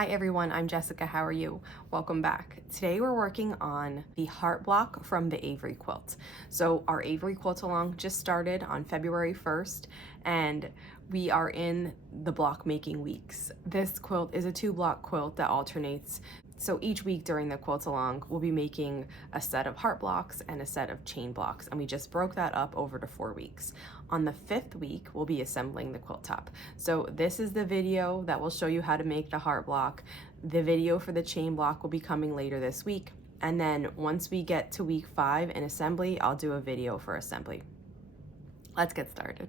Hi everyone, I'm Jessica. How are you? Welcome back. Today we're working on the heart block from the Avery Quilt. So our Avery Quilt along just started on February 1st and we are in the block making weeks. This quilt is a 2-block quilt that alternates. So each week during the quilt along, we'll be making a set of heart blocks and a set of chain blocks, and we just broke that up over to 4 weeks. On the 5th week, we'll be assembling the quilt top. So this is the video that will show you how to make the heart block. The video for the chain block will be coming later this week. And then once we get to week 5 in assembly, I'll do a video for assembly. Let's get started.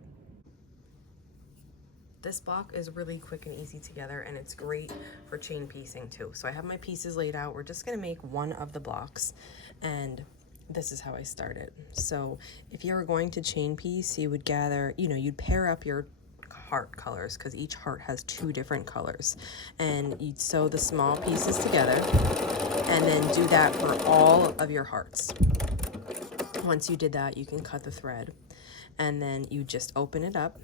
This block is really quick and easy together, and it's great for chain piecing too. So I have my pieces laid out. We're just gonna make one of the blocks, and this is how I started. So if you were going to chain piece, you would gather, you'd pair up your heart colors because each heart has 2 different colors, and you'd sew the small pieces together and then do that for all of your hearts. Once you did that, you can cut the thread, and then you just open it up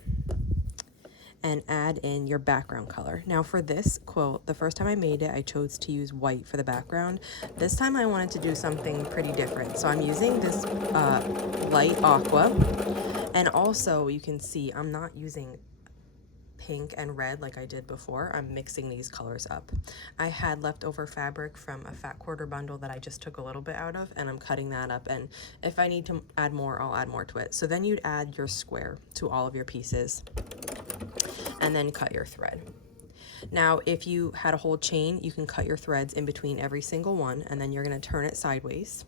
and add in your background color. Now for this quilt, the first time I made it, I chose to use white for the background. This time I wanted to do something pretty different. So I'm using this light aqua, and also you can see I'm not using pink and red like I did before. I'm mixing these colors up. I had leftover fabric from a fat quarter bundle that I just took a little bit out of, and I'm cutting that up, and if I need to add more, I'll add more to it. So then you'd add your square to all of your pieces and then cut your thread. Now, if you had a whole chain, you can cut your threads in between every single one, and then you're going to turn it sideways.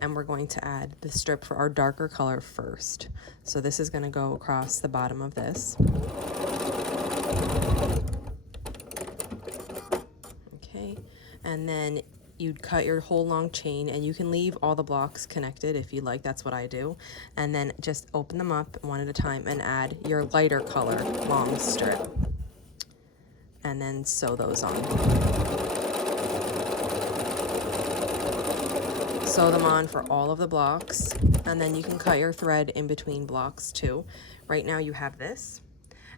And we're going to add the strip for our darker color first. So this is going to go across the bottom of this. Okay, and then you'd cut your whole long chain, and you can leave all the blocks connected if you like. That's what I do. And then just open them up one at a time and add your lighter color long strip, and then sew those on. Sew them on for all of the blocks, and then you can cut your thread in between blocks too. Right now you have this,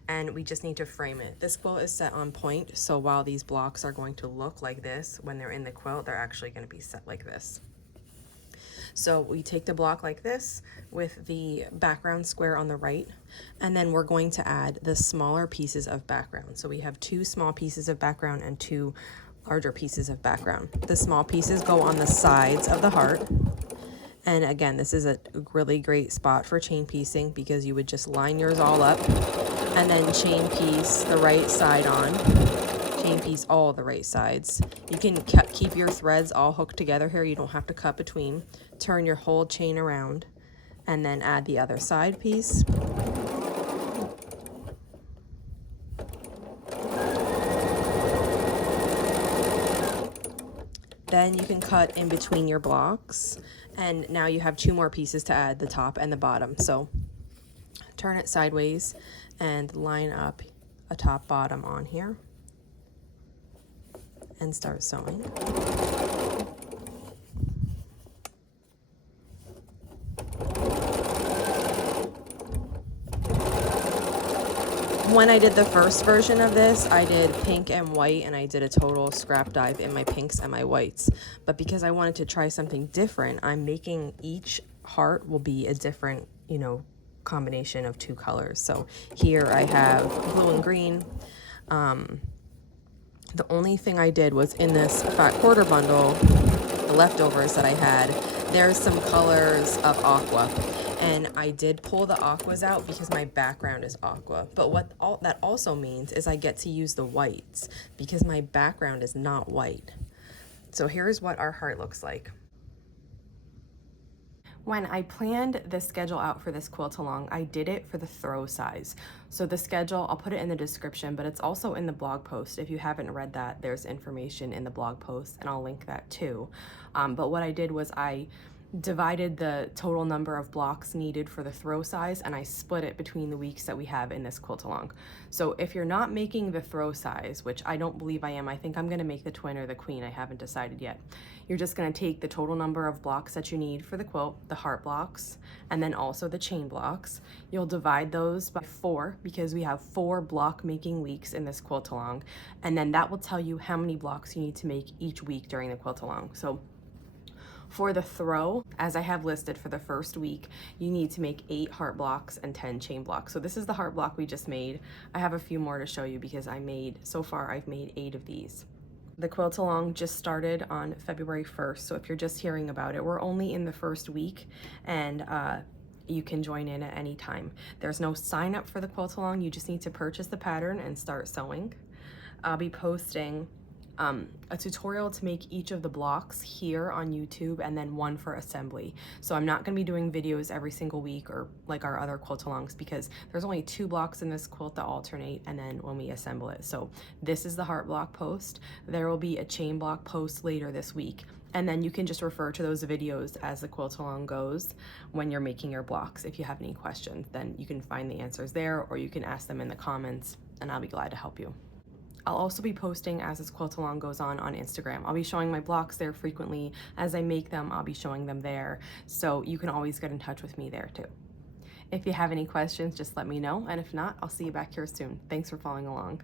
and we just need to frame it. This quilt is set on point, so while these blocks are going to look like this, when they're in the quilt, they're actually going to be set like this. So we take the block like this with the background square on the right, and then we're going to add the smaller pieces of background. So we have 2 small pieces of background and 2 larger pieces of background. The small pieces go on the sides of the heart. And again, this is a really great spot for chain piecing because you would just line yours all up and then chain piece the right side on. Chain piece all the right sides. You can keep your threads all hooked together here. You don't have to cut between. Turn your whole chain around and then add the other side piece. Then you can cut in between your blocks, and now you have 2 more pieces to add, the top and the bottom. So turn it sideways and line up a top bottom on here and start sewing. When I did the first version of this, I did pink and white, and I did a total scrap dive in my pinks and my whites. But because I wanted to try something different, I'm making each heart will be a different, combination of 2 colors. So here I have blue and green. The only thing I did was in this fat quarter bundle, the leftovers that I had, there's some colors of aqua. And I did pull the aquas out because my background is aqua. But what that also means is I get to use the whites because my background is not white. So here's what our heart looks like. When I planned the schedule out for this quilt along, I did it for the throw size. So the schedule, I'll put it in the description, but it's also in the blog post. If you haven't read that, there's information in the blog post, and I'll link that too. But what I did was I divided the total number of blocks needed for the throw size, and I split it between the weeks that we have in this quilt along. So if you're not making the throw size, which I don't believe I am, I think I'm gonna make the twin or the queen, I haven't decided yet. You're just gonna take the total number of blocks that you need for the quilt, the heart blocks, and then also the chain blocks. You'll divide those by 4 because we have 4 block making weeks in this quilt along, and then that will tell you how many blocks you need to make each week during the quilt along. So for the throw, as I have listed for the first week, you need to make 8 heart blocks and 10 chain blocks. So this is the heart block we just made. I have a few more to show you because so far I've made 8 of these. The quilt along just started on February 1st, so if you're just hearing about it, we're only in the first week, and you can join in at any time. There's no sign up for the quilt along, you just need to purchase the pattern and start sewing. I'll be posting a tutorial to make each of the blocks here on YouTube, and then one for assembly. So I'm not going to be doing videos every single week or like our other quilt alongs, because there's only 2 blocks in this quilt that alternate, and then when we assemble it. So this is the heart block post. There will be a chain block post later this week, and then you can just refer to those videos as the quilt along goes when you're making your blocks. If you have any questions, then you can find the answers there, or you can ask them in the comments, and I'll be glad to help you. I'll also be posting as this quilt along goes on Instagram. I'll be showing my blocks there frequently. As I make them, I'll be showing them there. So you can always get in touch with me there too. If you have any questions, just let me know. And if not, I'll see you back here soon. Thanks for following along.